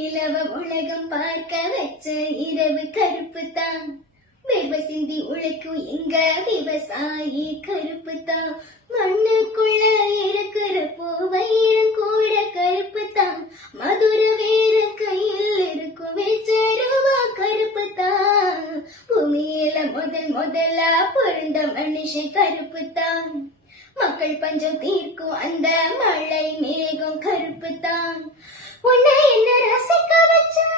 நிலவம் உலகம் பார்க்க வச்ச இரவு கருப்பு தான். வேர்வை சிந்தி உழைக்கும் எங்க விவசாயி கருப்பு தான். மண்ணுக்குள்ள இருக்கிற பூவையும் கூட கருப்பு தான். மதுர வேற கையில் இருக்கும் வெச்சருவா கருப்பு தான். பூமியில முதலா பிறந்த மனுஷன் கருப்பு தான். மக்கள் பஞ்சம் தீர்க்கும் அந்த மழை மேகம் கருப்பு தான். உன்னை என்ன ரசிக்க வச்சா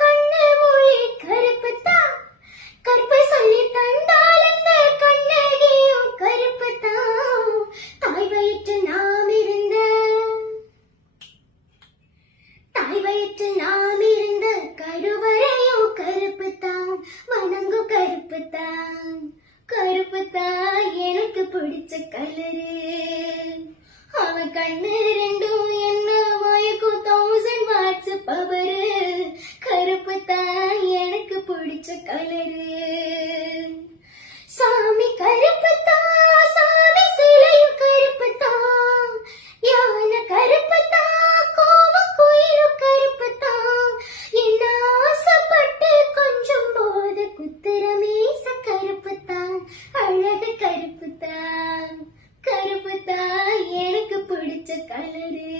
கண்ணு மொழி கருப்பு தான். கருப்பு சொல்லி தந்தால் அந்த கண்ணகியும் கருப்பு தான். தாய் வயிற்று நாம் இருந்த கருவறையும் கருப்பு தான். வணங்கு கருப்பு தான். கருப்பு தான் எனக்கு பிடிச்ச கலரு. அவன் கண்ணு ரெண்டும் என்ன மயக்கும் 1000 வாட்ஸ் பவரு. கருப்பு தான் எனக்கு பிடிச்ச கலரு. சாமி கருப்பு தான். சாமி சிலையும் கருப்பு தான். யானை கருப்பு தான். கோவம் கோயிலும் கருப்பு தான். என்ன ஆசைப்பட்டு கொஞ்சம் போது குத்துற மீச கருப்பு தான். அழகு கருப்பு தான். கருப்பு தான் எனக்கு பிடிச்ச கலரு.